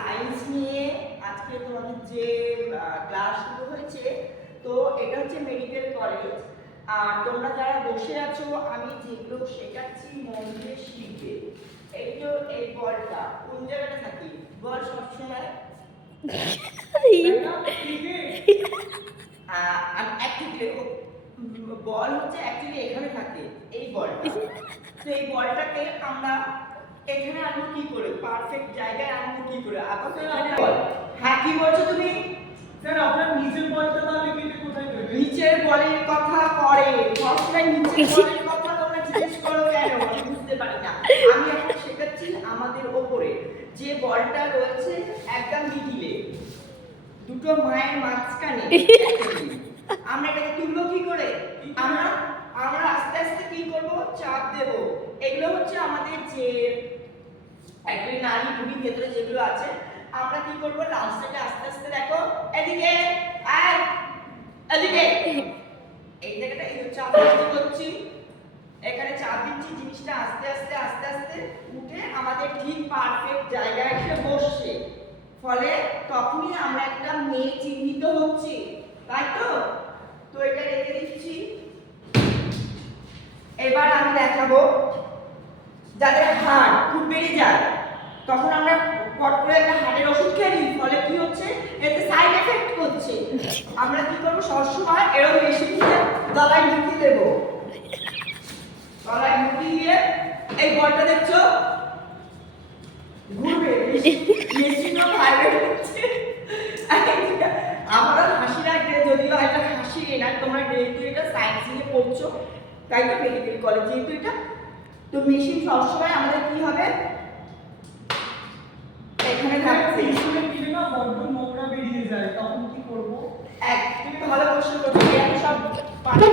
Science নিয়ে আজকে তোমাদের যে ক্লাস শুরু হয়েছে, তো এটা হচ্ছে মেডিকেল কলেজ। আর তোমরা যারা বসে আছো, আমি যেগুলো শেখাচ্ছি মন দিয়ে শিখবে। এই তো এই বলটা কোন জায়গাটা থাকে? বল সবসময় বল হচ্ছে অ্যাকচুয়ালি এখানে থাকে এই বলটা। তো এই বলটাকে আমরা এখানে আনবো কি করে, পারফেক্ট জায়গায় আনবো কি করে? আপাতত বল। হ্যাঁ, কি বলছো তুমি? স্যার আপনার নিচের বলটা তাহলে কেটে কোথায় দেবেন? নিচের বলের কথা পরে, সবসময় নিচের বলের কথা তোমরা জিজ্ঞেস করো কেন? আমি বুঝতে পারি না। আমি এখন শেখাচ্ছি আমাদের ওপরে যে বলটা রয়েছে একদম মিডিলে, দুটো মায়ের মাঝখানে। আমরা এটাকে তুলবো কি করে? আমরা আস্তে আস্তে কি করব, চাপ দেব। এগুলো হচ্ছে আমাদের যে একটা নারী ভূমির ভেতরে যেগুলো আছে, আমরা কি করব, লাস্টে আস্তে আস্তে দেখো এদিকে আর এদিকে, এই জায়গাটা এই চাপ দিচ্ছি, এখানে চাপ দিচ্ছি, জিনিসটা আস্তে আস্তে আস্তে আস্তে উঠে আমাদের ঠিক পারফেক্ট জায়গায় এসে বসছে। ফলে তখনই আমরা একটা মেয়ে চিহ্নিত হচ্ছি, তাই তো? তো এটা রেখে দিচ্ছি। এবার আমি দেখাবো যাদের হাড় খুব বেড়ে যায়, তখন আমরা পট করে একটা হাড়ের ওষুধ খেয়ে নিই, ফলে কি হচ্ছে, এতে সাইড এফেক্ট হচ্ছে। আমরা কি করবো, সবসময় এরকম মেশিন দিয়ে গলায় ঢুকিয়ে দেবো। গলায় ঢুকিয়ে দিয়ে এই বলটা দেখছো ঘুরবে, মেশিনও ভাইব্রেট হচ্ছে। আমারও হাসি লাগছে, যদিও এটা হাসি না। তোমরা যেহেতু এটা সায়েন্স নিয়ে পড়ছো, তাই তো মেডিকেল কলেজ যেহেতু এটা, তো মেশিন সবসময় আমাদের কি হবে, এখানে থাকছে। পিছনে কি না বড্ড নোংরা বেরিয়ে যায়, তখন কি করব? তুমি ভালো প্রশ্ন করছো, আমি সব পারি।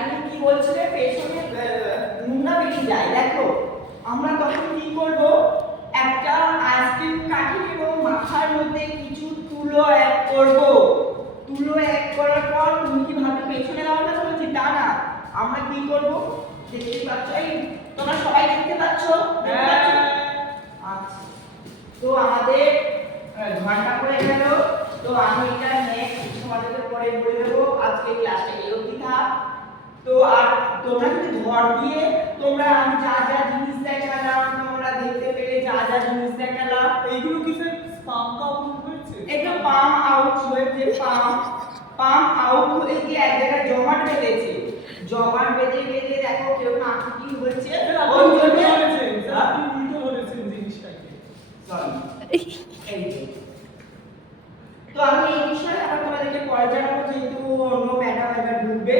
তুমি কি বলছিলে, পেছনে নোংরা বেরিয়ে যায়? দেখো আমরা তখন কি করব, একটা আইসক্রিম কাঠি নেব, মাথার মধ্যে কিছু তুলো অ্যাড করব। তুলো অ্যাড করার পর তুমি কি ভাবে পেছনে যাওয়ার কথা বলছি? তা না, আমরা কি করব, দেখতে পাচ্ছ, এই তোমরা সবাই দেখতে পাচ্ছ? আচ্ছা, তো আমাদের ঘন্টা পড়ে গেল। তো আমি এটা নেক্সট তোমাদেরকে পরে বলে দেবো। আজকে ক্লাসটা এই অবধি থাক। তো আর তোমরা কিন্তু ঘর দিয়ে তোমরা আমি যা যা জিনিস দেখালাম, তোমরা দেখতে পেলে যা যা জিনিস দেখালাম, এইগুলো কি স্যার স্পাম কাউন্ট হয়েছে? একটু পাম আউট হয়েছে। পাম আউট হয়ে গিয়ে এক জায়গায় জমাট বেঁধেছে। জমাট বেঁধে বেঁধে দেখো কেউ না কি হচ্ছে, ওই জন্য আপনি উল্টো বলেছেন জিনিসটাকে। সরি, এই যে। তো আমি এই বিষয়ে আবার তোমাদেরকে পরে জানাবো, যেহেতু অন্য ম্যাডাম এবার ঢুকবে।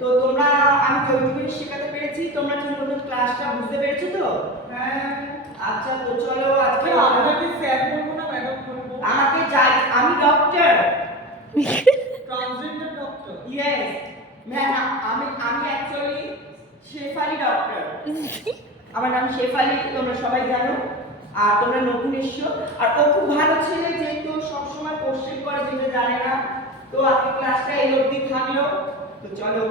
তো তোমরা, আমি যতটুকু শেখাতে পেরেছি, তোমরা ঠিক মতো ক্লাসটা বুঝতে পেরেছো তো? হ্যাঁ। আচ্ছা, তো চলো আজকে আপনাকে স্যার বলবো না ম্যাডাম বলবো? আমাকে যাই, আমি doctor, transgender doctor. Yes ma'am. আমি অ্যাকচুয়ালি শেফালি ডক্টর। আমার নাম শেফালি, তোমরা সবাই জানো। আর তোমরা নতুন এসছো, আর ও খুব ভালো ছেলে, যেহেতু সবসময় কোশ্চেন করে যেটা জানে না। তো আজকে ক্লাসটা এই অবধি থাকলো। তো চলো।